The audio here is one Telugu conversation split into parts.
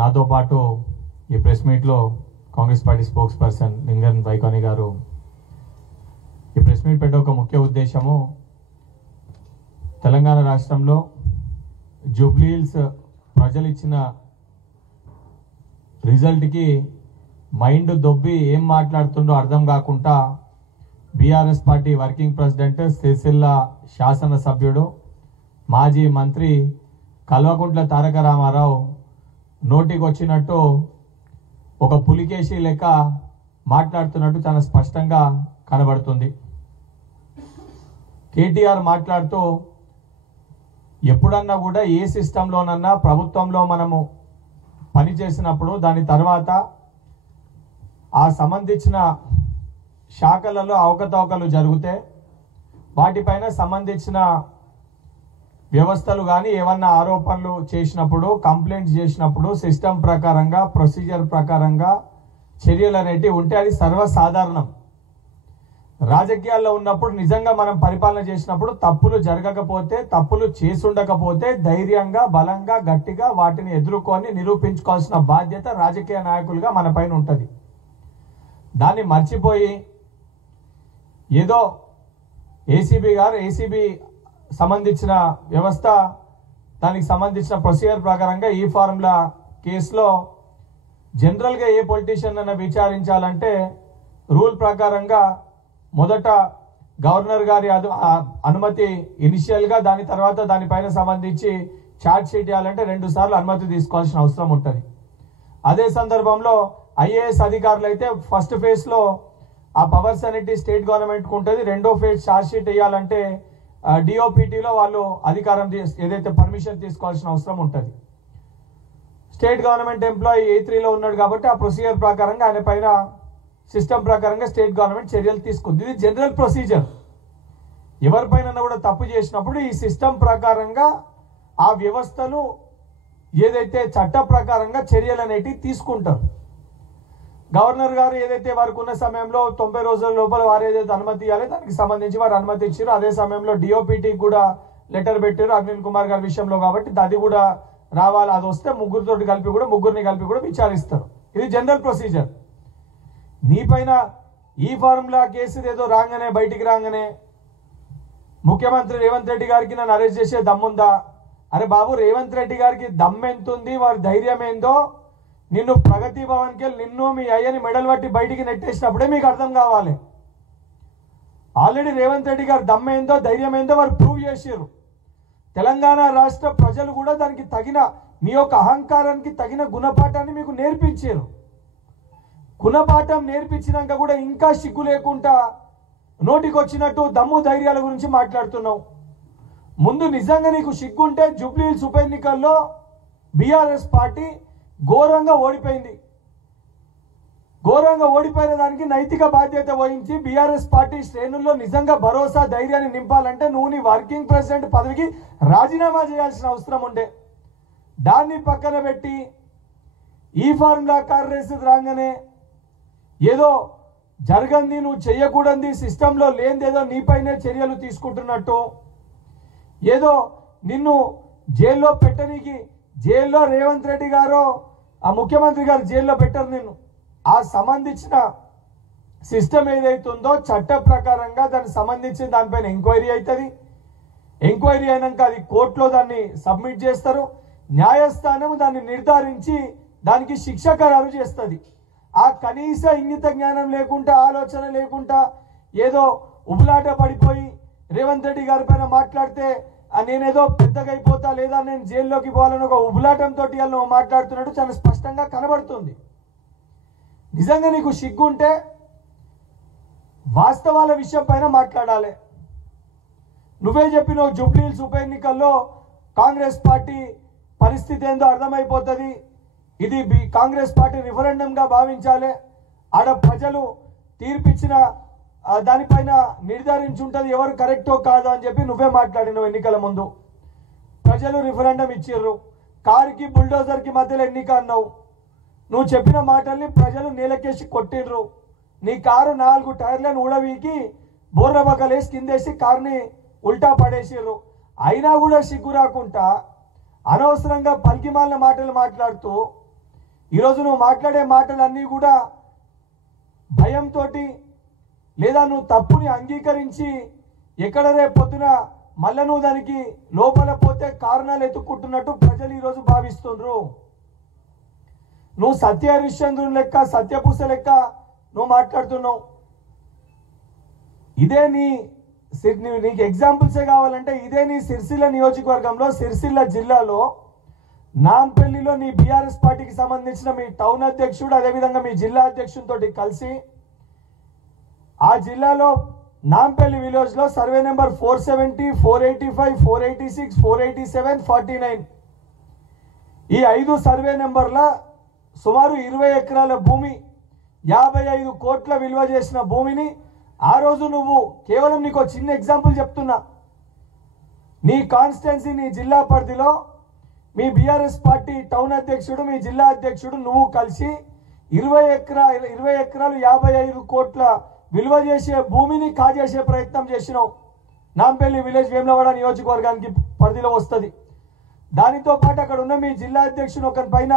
నాతో పాటు ఈ ప్రెస్ మీట్లో కాంగ్రెస్ పార్టీ స్పోక్స్ పర్సన్ లింగన్ వైకాని గారు ఈ ప్రెస్ మీట్ పెట్టే ఒక ముఖ్య ఉద్దేశము తెలంగాణ రాష్ట్రంలో జూబ్లీ హిల్స్ ప్రజలు ఇచ్చిన రిజల్ట్కి మైండ్ దొబ్బి ఏం మాట్లాడుతుండో అర్థం కాకుండా BRS party working president Sircilla శాసనసభ్యుడు మాజీ మంత్రి కల్వకుంట్ల తారక రామారావు నోటికి వచ్చినట్టు ఒక పులికేసి లెక్క మాట్లాడుతున్నట్టు చాలా స్పష్టంగా కనబడుతుంది. కేటీఆర్ మాట్లాడుతూ ఎప్పుడన్నా కూడా ఏ సిస్టంలోనన్నా ప్రభుత్వంలో మనము పనిచేసినప్పుడు దాని తర్వాత ఆ సంబంధించిన శాఖలలో అవకతవకలు జరిగితే వాటిపైన సంబంధించిన వ్యవస్థలు కానీ ఏమన్నా ఆరోపణలు చేసినప్పుడు కంప్లైంట్ చేసినప్పుడు సిస్టమ్ ప్రకారంగా ప్రొసీజర్ ప్రకారంగా చర్యలు అనేటివి ఉంటే అది సర్వసాధారణం. రాజకీయాల్లో ఉన్నప్పుడు నిజంగా మనం పరిపాలన చేసినప్పుడు తప్పులు జరగకపోతే తప్పులు చేసుండకపోతే ధైర్యంగా బలంగా గట్టిగా వాటిని ఎదుర్కొని నిరూపించుకోవాల్సిన బాధ్యత రాజకీయ నాయకులుగా మన పైన ఉంటుంది. దాన్ని మర్చిపోయి ఏదో ఏసీబీ సంబంధించిన వ్యవస్థ దానికి సంబంధించిన ప్రొసీజర్ ప్రకారంగా ఈ ఫార్ములా కేసులో జనరల్గా ఏ పొలిటీషియన్ అన్న విచారించాలంటే రూల్ ప్రకారంగా మొదట గవర్నర్ గారి అనుమతి ఇనిషియల్గా దాని తర్వాత దానిపైన సంబంధించి ఛార్జ్ షీట్ చేయాలంటే 2 సార్లు అనుమతి తీసుకోవాల్సిన అవసరం ఉంటుంది. అదే సందర్భంలో ఐఏఎస్ అధికారులు అయితే ఫస్ట్ ఫేజ్లో ఆ పవర్స్ అనేటి స్టేట్ గవర్నమెంట్కి ఉంటుంది. రెండో ఫేజ్ ఛార్జ్ షీట్ వేయాలంటే డిఓపిటీలో వాళ్ళు అధికారం ఏదైతే పర్మిషన్ తీసుకోవాల్సిన అవసరం ఉంటుంది. స్టేట్ గవర్నమెంట్ ఎంప్లాయీ A3లో ఉన్నాడు కాబట్టి ఆ ప్రొసీజర్ ప్రకారంగా ఆయన పైన సిస్టమ్ ప్రకారంగా స్టేట్ గవర్నమెంట్ చర్యలు తీసుకుంది. ఇది జనరల్ ప్రొసీజర్. ఎవరిపైన కూడా తప్పు చేసినప్పుడు ఈ సిస్టమ్ ప్రకారంగా ఆ వ్యవస్థలు ఏదైతే చట్ట ప్రకారంగా చర్యలు అనేటివి తీసుకుంటారు. గవర్నర్ గారు ఏదైతే వారికి ఉన్న సమయంలో 90 రోజుల లోపల వారు ఏదైతే అనుమతి ఇవ్వాలి దానికి సంబంధించి వారు అనుమతి ఇచ్చారు. అదే సమయంలో డిఓపిటీకి కూడా లెటర్ పెట్టారు అనిల్ కుమార్ గారి విషయంలో. కాబట్టి అది కూడా రావాలి. అది వస్తే ముగ్గురిని కలిపి కూడా విచారిస్తారు. ఇది జనరల్ ప్రొసీజర్. నీపైన ఈ ఫార్ములా కేసు ఏదో రాగానే బయటికి రాగానే ముఖ్యమంత్రి రేవంత్ రెడ్డి గారికి నన్ను అరెస్ట్ చేసే దమ్ముందా? అరే బాబు, రేవంత్ రెడ్డి గారికి దమ్మెంతుంది, వారి ధైర్యం ఏందో నిన్ను ప్రగతి భవన్కి నిన్ను మీ అయ్యని మెడల్ పట్టి బయటికి నెట్టేసినప్పుడే మీకు అర్థం కావాలి. ఆల్రెడీ రేవంత్ రెడ్డి గారు దమ్మేందో ధైర్యం ఏందో వారు ప్రూవ్ చేసారు. తెలంగాణ రాష్ట్ర ప్రజలు కూడా దానికి తగిన మీ యొక్క అహంకారానికి తగిన గుణపాఠాన్ని మీకు నేర్పించారు. గుణపాఠం నేర్పించినాక కూడా ఇంకా సిగ్గు లేకుండా నోటికి వచ్చినట్టు దమ్ము ధైర్యాల గురించి మాట్లాడుతున్నావు. ముందు నిజంగా నీకు సిగ్గుంటే జూబ్లీ హిల్స్ ఉప ఎన్నికల్లో బీఆర్ఎస్ పార్టీ ఘోరంగా ఓడిపోయింది. ఘోరంగా ఓడిపోయిన దానికి నైతిక బాధ్యత వహించి బీఆర్ఎస్ పార్టీ శ్రేణుల్లో నిజంగా భరోసా ధైర్యాన్ని నింపాలంటే నువ్వు నీ వర్కింగ్ ప్రెసిడెంట్ పదవికి రాజీనామా చేయాల్సిన అవసరం ఉండే. దాన్ని పక్కన పెట్టి ఈ ఫార్ములా కార్ రేసు రాగానే ఏదో జరగంది నువ్వు చెయ్యకూడదు సిస్టంలో లేనిదేదో నీపైనే చర్యలు తీసుకుంటున్నట్టు, ఏదో నిన్ను జైల్లో పెట్టనీకి జైల్లో రేవంత్ రెడ్డి గారు ఆ ముఖ్యమంత్రి గారు జైల్లో పెట్టరు నిన్ను. ఆ సంబంధించిన సిస్టమ్ ఏదైతుందో చట్ట ప్రకారంగా దానికి సంబంధించిన దానిపైన ఎంక్వైరీ అవుతుంది. ఎంక్వైరీ అయినాక అది కోర్టులో దాన్ని సబ్మిట్ చేస్తారు. న్యాయస్థానం దాన్ని నిర్ధారించి దానికి శిక్ష ఖరారు చేస్తుంది. ఆ కనీస ఇంగిత జ్ఞానం లేకుండా ఆలోచన లేకుండా ఏదో ఉబులాట పడిపోయి రేవంత్ రెడ్డి గారి పైన మాట్లాడితే నేనేదో పెద్దగా అయిపోతా లేదా నేను జైల్లోకి పోవాలని ఒక ఉబులాటంతో నువ్వు మాట్లాడుతున్నట్టు చాలా స్పష్టంగా కనబడుతుంది. నిజంగా నీకు సిగ్గుంటే వాస్తవాల విషయం పైన మాట్లాడాలి. నువ్వే చెప్పినావు జూబ్లీ హిల్స్ ఉప ఎన్నికల్లో కాంగ్రెస్ పార్టీ పరిస్థితి ఏందో అర్థమైపోతుంది. ఇది కాంగ్రెస్ పార్టీ రిఫరెండంగా భావించాలి. ఆడ ప్రజలు తీర్పిచ్చిన దానిపైన నిర్ధారించుంటుంది ఎవరు కరెక్టో కాదో అని చెప్పి నువ్వే మాట్లాడినావు. ఎన్నికల ముందు ప్రజలు రిఫరెండం ఇచ్చిర్రు. కారుకి బుల్డోజర్కి మధ్యలో ఎన్నిక అన్నావు. నువ్వు చెప్పిన మాటల్ని ప్రజలు నేలకేసి కొట్టిర్రు. నీ కారు 4 టైర్లను ఊడవీకి బోర్రబకలేసి కిందేసి కారుని ఉల్టా పడేసిర్రు. అయినా కూడా సిగ్గు రాకుండా అనవసరంగా పలికిమాలిన మాటలు మాట్లాడుతూ ఈరోజు నువ్వు మాట్లాడే మాటలన్నీ కూడా భయంతో లేదా నువ్వు తప్పుని అంగీకరించి ఎక్కడ రేపు పొద్దున మళ్ళా నువ్వు దానికి లోపల పోతే కారణాలు ఎత్తుక్కుంటున్నట్టు ప్రజలు ఈరోజు భావిస్తుండ్రు. నువ్వు సత్యహరిశ్చంద్రుని లెక్క సత్యపూస లెక్క నువ్వు మాట్లాడుతున్నావు. ఇదే నీకు ఎగ్జాంపుల్సే కావాలంటే ఇదే నీ సిరిసిల్ల నియోజకవర్గంలో సిరిసిల్ల జిల్లాలో నాంపల్లిలో నీ బీఆర్ఎస్ పార్టీకి సంబంధించిన మీ టౌన్ అధ్యక్షుడు అదేవిధంగా మీ జిల్లా అధ్యక్షుడితో కలిసి ఆ జిల్లాలో నాంపల్లి విలేజ్ లో సర్వే నెంబర్ 470, 485, 486, 487, 49 ఈ 5 సర్వే నెంబర్ల సుమారు 20 ఎకరాల భూమి 55 కోట్ల విలువ చేసిన భూమిని ఆ రోజు నువ్వు కేవలం నీకు చిన్న ఎగ్జాంపుల్ చెప్తున్నా, నీ కాన్స్టిట్యున్సీ నీ జిల్లా పరిధిలో మీ బీఆర్ఎస్ పార్టీ టౌన్ అధ్యక్షుడు మీ జిల్లా అధ్యక్షుడు నువ్వు కలిసి 20 ఎకరాలు 55 కోట్ల విలువ చేసే భూమిని కాజేసే ప్రయత్నం చేసినావు. నాంపల్లి విలేజ్ వేములవాడ నియోజకవర్గానికి పరిధిలో వస్తుంది. దానితో పాటు అక్కడ ఉన్న మీ జిల్లా అధ్యక్షుడు ఒక పైన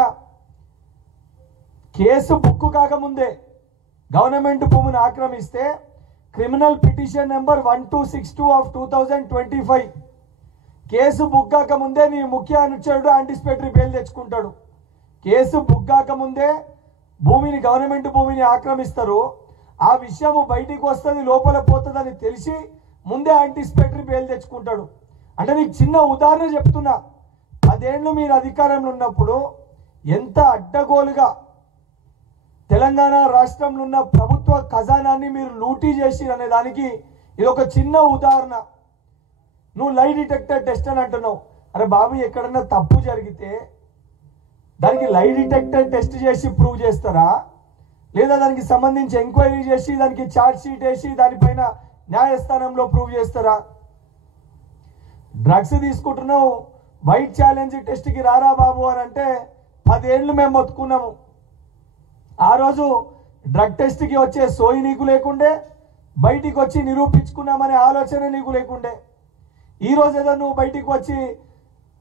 కేసు బుక్ కాకముందే గవర్నమెంట్ భూమిని ఆక్రమిస్తే criminal petition number 1262 of 2025 case book కాకముందే నీ ముఖ్య అనుచరుడు యాంటిసిపేటరీ బెయిల్ తెచ్చుకుంటాడు. కేసు బుక్ కాకముందే భూమిని గవర్నమెంట్ భూమిని ఆక్రమిస్తారు. ఆ విషయము బయటికి వస్తుంది లోపల పోతుందని తెలిసి ముందే యాంటిసిపేటరీ బెయిల్ తెచ్చుకుంటాడు. అంటే నీకు చిన్న ఉదాహరణ చెప్తున్నా, 10 ఏళ్ళు మీరు అధికారంలో ఉన్నప్పుడు ఎంత అడ్డగోలుగా తెలంగాణ రాష్ట్రంలో ఉన్న ప్రభుత్వ ఖజానాన్ని మీరు లూటీ చేసి అనే దానికి ఇది ఒక చిన్న ఉదాహరణ. నువ్వు లై డిటెక్టర్ టెస్ట్ అని అంటున్నావు. అరే బాబు, ఎక్కడన్నా తప్పు జరిగితే దానికి లై డిటెక్టర్ టెస్ట్ చేసి ప్రూవ్ చేస్తారా, లేదా దానికి సంబంధించి ఎంక్వైరీ చేసి దానికి ఛార్జ్ షీట్ వేసి దానిపైన న్యాయస్థానంలో ప్రూవ్ చేస్తారా? డ్రగ్స్ తీసుకుంటున్నావు, వైట్ ఛాలెంజ్ టెస్ట్కి రారా బాబు అని అంటే 10 ఏళ్ళు మేము మొత్తుకున్నాము. ఆ రోజు డ్రగ్ టెస్ట్కి వచ్చే సోయి నీకు లేకుండే, బయటికి వచ్చి నిరూపించుకున్నామనే ఆలోచన నీకు లేకుండే. ఈరోజు ఏదో నువ్వు బయటికి వచ్చి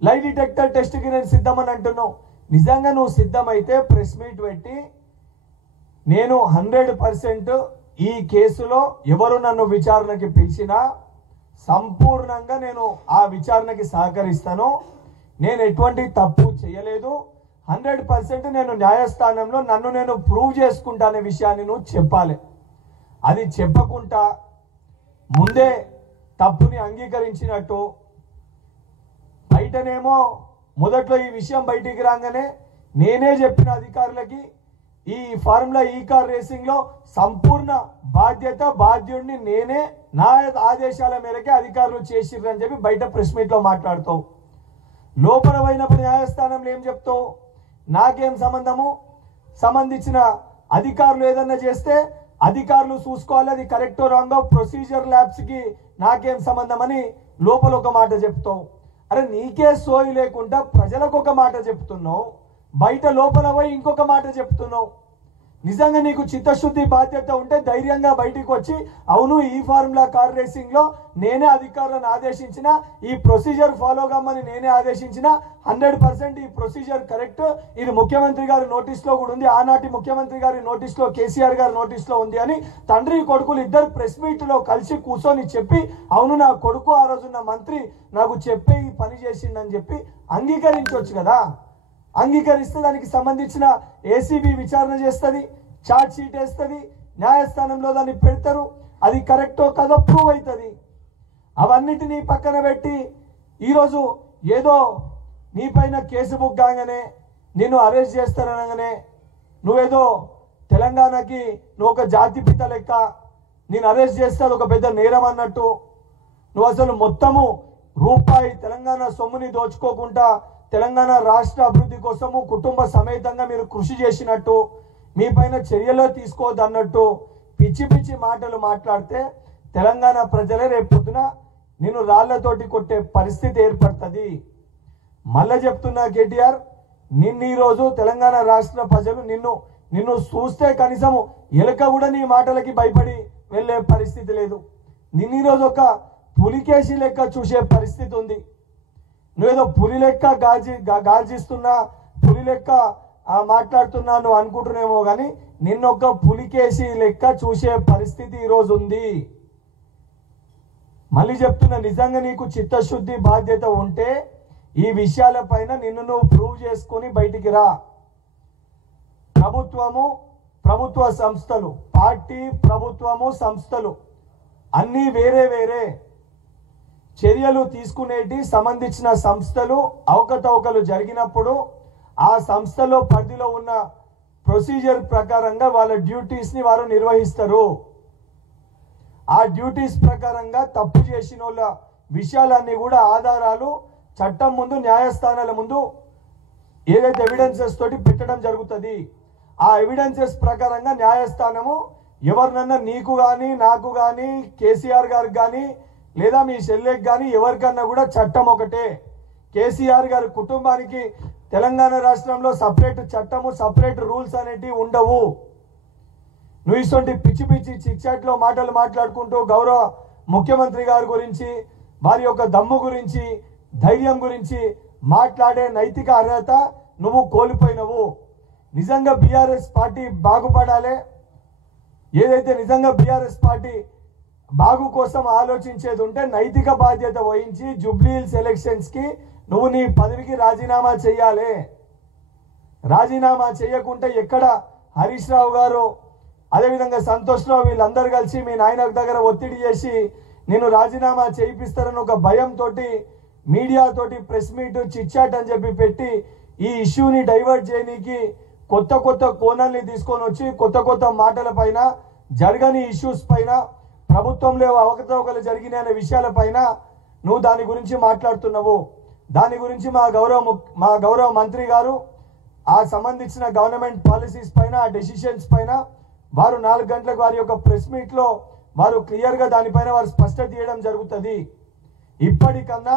లై డిటెక్టర్ టెస్ట్కి నేను సిద్ధమని అంటున్నావు. నిజంగా నువ్వు సిద్ధమైతే ప్రెస్ మీట్ పెట్టి నేను 100% ఈ కేసులో ఎవరు నన్ను విచారణకి పిలిచినా సంపూర్ణంగా నేను ఆ విచారణకి సహకరిస్తాను. నేను ఎటువంటి తప్పు చేయలేదు, 100% నేను న్యాయస్థానంలో నన్ను నేను ప్రూవ్ చేసుకుంటా అనే విషయాన్ని నువ్వు చెప్పాలి. అది చెప్పకుండా ముందే తప్పుని అంగీకరించినట్టు బయటనేమో మొదట్లో ఈ విషయం బయటికి రాగానే నేనే చెప్పిన అధికారులకి ఈ ఫార్ములా ఈ కార్ రేసింగ్ లో సంపూర్ణ బాధ్యుడిని నేనే, నా ఆదేశాల మేరకే అధికారులు చేసిర్రు అని చెప్పి బయట ప్రెస్ మీట్ లో మాట్లాడుతావు. లోపల పోయినప్పుడు న్యాయస్థానంలో ఏం చెప్తావు? నాకేం సంబంధము, సంబంధించిన అధికారులు ఏదన్నా చేస్తే అధికారులు చూసుకోవాలి, అది కరెక్టో రాంగో, ప్రొసీజర్ ల్యాబ్స్ కి నాకేం సంబంధం అని లోపల ఒక మాట చెప్తావు. అరే నీకే సోయి లేకుండా ప్రజలకు ఒక మాట చెప్తున్నావు, బయట లోపల పోయి ఇంకొక మాట చెప్తున్నావు. నిజంగా నీకు చిత్తశుద్ధి బాధ్యత ఉంటే ధైర్యంగా బయటికి వచ్చి అవును ఈ ఫార్ములా కార్ రేసింగ్ లో నేనే అధికారులను ఆదేశించిన, ఈ ప్రొసీజర్ ఫాలో కమ్మని నేనే ఆదేశించిన, 100% ఈ ప్రొసీజర్ కరెక్ట్, ఇది ముఖ్యమంత్రి గారి నోటీస్ లో కూడా ఉంది, ఆనాటి ముఖ్యమంత్రి గారి నోటీస్ లో కేసీఆర్ గారి నోటీస్ లో ఉంది అని తండ్రి కొడుకులు ఇద్దరు ప్రెస్ మీట్ లో కలిసి కూర్చొని చెప్పి అవును నా కొడుకు ఆ రోజున్న మంత్రి నాకు చెప్పే ఈ పని చేసిండని చెప్పి అంగీకరించవచ్చు కదా. అంగీకరిస్తే దానికి సంబంధించిన ఏసీబీ విచారణ చేస్తుంది, ఛార్జ్ షీట్ వేస్తుంది, న్యాయస్థానంలో దాన్ని పెడతారు, అది కరెక్టో కాదో ప్రూవ్ అవుతుంది. అవన్నిటినీ పక్కన పెట్టి ఈరోజు ఏదో నీ పైన కేసు బుక్ కాగానే నిన్ను అరెస్ట్ చేస్తారనగానే నువ్వేదో తెలంగాణకి నువ్వు ఒక జాతిపిత లెక్క నేను అరెస్ట్ చేస్తే అది ఒక పెద్ద నేరం అన్నట్టు, నువ్వు అసలు మొత్తము రూపాయి తెలంగాణ సొమ్ముని దోచుకోకుండా తెలంగాణ రాష్ట్ర అభివృద్ధి కోసము కుటుంబ సమేతంగా మీరు కృషి చేసినట్టు, మీ పైన చర్యలు తీసుకోవద్దన్నట్టు పిచ్చి పిచ్చి మాటలు మాట్లాడితే తెలంగాణ ప్రజలే రేపు పొద్దున నిన్ను రాళ్లతోటి కొట్టే పరిస్థితి ఏర్పడుతుంది. మళ్ళా చెప్తున్నా కేటీఆర్, నిన్ను ఈరోజు తెలంగాణ రాష్ట్ర ప్రజలు నిన్ను చూస్తే కనీసము ఎలుక కూడా నీ మాటలకి భయపడి వెళ్ళే పరిస్థితి లేదు. నిన్ను ఈరోజు ఒక పులికేసి లెక్క చూసే పరిస్థితి ఉంది. నువ్వేదో పులి లెక్క గార్జిస్తున్నా, పులి లెక్క మాట్లాడుతున్నాను అనుకుంటున్నామో కానీ నిన్నొక్క పులికేసి లెక్క చూసే పరిస్థితి ఈరోజు ఉంది. మళ్ళీ చెప్తున్నా, నిజంగా నీకు చిత్తశుద్ధి బాధ్యత ఉంటే ఈ విషయాలపైన నిన్ను నువ్వు ప్రూవ్ చేసుకొని బయటికి రా. ప్రభుత్వము, ప్రభుత్వ సంస్థలు, పార్టీ, ప్రభుత్వము, సంస్థలు అన్నీ వేరే వేరే. చర్యలు తీసుకునేటి సంబంధించిన సంస్థలు అవకతవకలు జరిగినప్పుడు ఆ సంస్థలో పరిధిలో ఉన్న ప్రొసీజర్ ప్రకారంగా వాళ్ళ డ్యూటీస్ని వారు నిర్వహిస్తారు. ఆ డ్యూటీస్ ప్రకారంగా తప్పు చేసిన వాళ్ళ విషయాలన్నీ కూడా ఆధారాలు చట్టం ముందు, న్యాయస్థానాల ముందు ఏదైతే ఎవిడెన్సెస్ తోటి పెట్టడం జరుగుతుంది. ఆ ఎవిడెన్సెస్ ప్రకారంగా న్యాయస్థానము ఎవరినన్నా నీకు కానీ, నాకు కానీ, కేసీఆర్ గారికి కానీ, లేదా మీ చెల్లెకి కానీ ఎవరికన్నా కూడా చట్టం ఒకటే. కేసీఆర్ గారి కుటుంబానికి తెలంగాణ రాష్ట్రంలో సపరేట్ చట్టము, సపరేట్ రూల్స్ అనేటివి ఉండవు. నువ్వు ఇటువంటి పిచ్చి పిచ్చి చిట్చాట్లో మాటలు మాట్లాడుకుంటూ గౌరవ ముఖ్యమంత్రి గారి గురించి, వారి యొక్క దమ్ము గురించి, ధైర్యం గురించి మాట్లాడే నైతిక అర్హత నువ్వు కోల్పోయినవు. నిజంగా బీఆర్ఎస్ పార్టీ బాగుపడాలి, ఏదైతే నిజంగా బీఆర్ఎస్ పార్టీ బాగు కోసం ఆలోచించేది ఉంటే నైతిక బాధ్యత వహించి జూబ్లీహిల్స్ ఎలక్షన్స్ కి నువ్వు నీ పదవికి రాజీనామా చేయాలి. రాజీనామా చేయకుంటే ఎక్కడ హరీష్ రావు గారు, అదేవిధంగా సంతోష్ రావు వీళ్ళందరూ కలిసి మీ నాయన దగ్గర ఒత్తిడి చేసి నేను రాజీనామా చేయిస్తారని ఒక భయంతో మీడియా తోటి ప్రెస్ మీట్, చిట్చాట్ అని చెప్పి పెట్టి ఈ ఇష్యూని డైవర్ట్ చేయడానికి కొత్త కొత్త కోణాల్ని తీసుకొని వచ్చి కొత్త కొత్త మాటల పైన, జరగని ఇష్యూస్ పైన, ప్రభుత్వంలో అవకతవకలు జరిగిన విషయాలపైన నువ్వు దాని గురించి మాట్లాడుతున్నావు. దాని గురించి మా గౌరవ మంత్రి గారు ఆ సంబంధించిన గవర్నమెంట్ పాలసీస్ పైన, ఆ డెసిషన్స్ పైన వారు 4 గంటలకు వారి యొక్క ప్రెస్ మీట్ లో వారు క్లియర్ గా దానిపైన వారు స్పష్టత చేయడం జరుగుతుంది. ఇప్పటికన్నా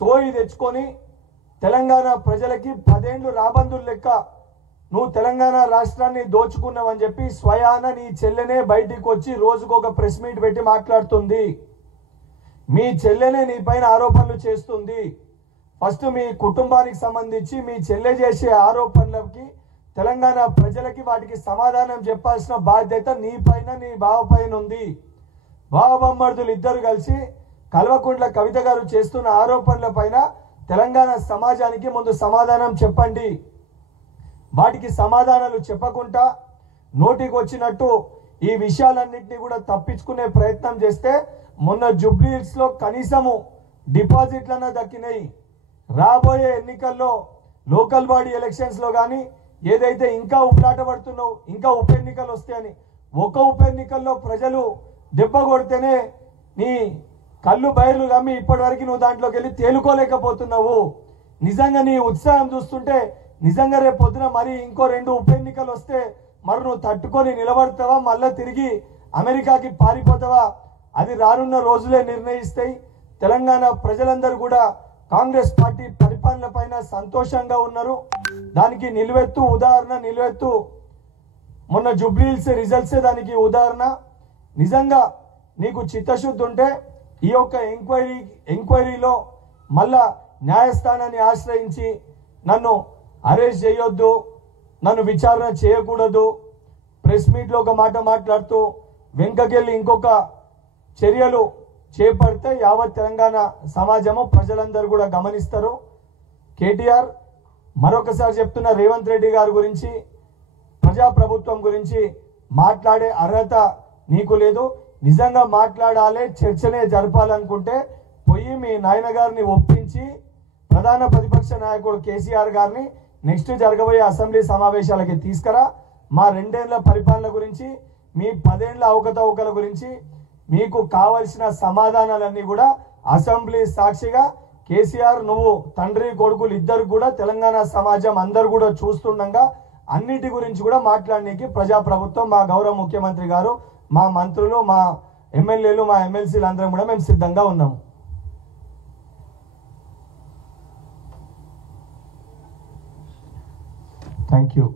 సోయి తెచ్చుకొని తెలంగాణ ప్రజలకి 10 ఏళ్ళు రాబందులు లెక్క నువ్వు తెలంగాణ రాష్ట్రాన్ని దోచుకున్నావని చెప్పి స్వయాన నీ చెల్లెనే బయటికి వచ్చి రోజుకొక ప్రెస్ మీట్ పెట్టి మాట్లాడుతుంది. మీ చెల్లెనే నీ పైన ఆరోపణలు చేస్తుంది. ఫస్ట్ మీ కుటుంబానికి సంబంధించి మీ చెల్లె చేసే ఆరోపణలకి తెలంగాణ ప్రజలకి వాటికి సమాధానం చెప్పాల్సిన బాధ్యత నీ పైన, నీ బావ పైన ఉంది. బావబొమ్మర్దులు ఇద్దరు కలిసి కల్వకుంట్ల కవిత గారు చేస్తున్న ఆరోపణల పైన తెలంగాణ సమాజానికి ముందు సమాధానం చెప్పండి. వాటికి సమాధానాలు చెప్పకుండా నోటికి వచ్చినట్టు ఈ విషయాలన్నింటినీ కూడా తప్పించుకునే ప్రయత్నం చేస్తే మొన్న జూబ్లీహిల్స్ లో కనీసము డిపాజిట్లన్నా దక్కినాయి. రాబోయే ఎన్నికల్లో లోకల్ బాడీ ఎలక్షన్స్ లో కానీ ఏదైతే ఇంకా ఉప్లాట పడుతున్నావు, ఇంకా ఉప ఎన్నికలు వస్తాయని, ఒక ఉప ఎన్నికల్లో ప్రజలు దెబ్బ కొడితేనే నీ కళ్ళు బయర్లు గమ్మి ఇప్పటి వరకు నువ్వు దాంట్లోకి వెళ్ళి తేలుకోలేకపోతున్నావు. నిజంగా నీ ఉత్సాహం చూస్తుంటే నిజంగా రేపు పొద్దున మరి ఇంకో 2 ఉప ఎన్నికలు వస్తే మరి నువ్వు తట్టుకొని నిలబడతావా, మళ్ళా తిరిగి అమెరికాకి పారిపోతావా, అది రానున్న రోజులే నిర్ణయిస్తాయి. తెలంగాణ ప్రజలందరూ కూడా కాంగ్రెస్ పార్టీ పరిపాలన పైన సంతోషంగా ఉన్నారు. దానికి నిలువెత్తు ఉదాహరణ, నిలువెత్తు మొన్న జూబ్లీహిల్స్ రిజల్ట్సే దానికి ఉదాహరణ. నిజంగా నీకు చిత్తశుద్ధి ఉంటే ఈ యొక్క ఎంక్వైరీలో మళ్ళా న్యాయస్థానాన్ని ఆశ్రయించి నన్ను అరెస్ట్ చేయొద్దు, నన్ను విచారణ చేయకూడదు, ప్రెస్ మీట్లో ఒక మాట మాట్లాడుతూ వెనుకకెళ్ళి ఇంకొక చర్యలు చేపడితే యావత్ తెలంగాణ సమాజము, ప్రజలందరూ కూడా గమనిస్తారు. కేటీఆర్ మరొకసారి చెప్తున్న, రేవంత్ రెడ్డి గారి గురించి, ప్రజాప్రభుత్వం గురించి మాట్లాడే అర్హత నీకు లేదు. నిజంగా మాట్లాడాలి, చర్చనే జరపాలనుకుంటే పోయి మీ నాయన గారిని ఒప్పించి ప్రధాన ప్రతిపక్ష నాయకుడు కేసీఆర్ గారిని నెక్స్ట్ జరగబోయే అసెంబ్లీ సమావేశాలకి తీసుకురా. మా 2 ఏళ్ల పరిపాలన గురించి, మీ 10 ఏళ్ల అవకతవకల గురించి మీకు కావలసిన సమాధానాలన్నీ కూడా అసెంబ్లీ సాక్షిగా కేసీఆర్, నువ్వు తండ్రి కొడుకులు ఇద్దరు కూడా తెలంగాణ సమాజం అందరు కూడా చూస్తుండగా అన్నిటి గురించి కూడా మాట్లాడడానికి ప్రజాప్రభుత్వం, మా గౌరవ ముఖ్యమంత్రి గారు, మా మంత్రులు, మా ఎమ్మెల్యేలు, మా ఎమ్మెల్సీలు అందరం కూడా మేము సిద్ధంగా ఉన్నాము. Thank you.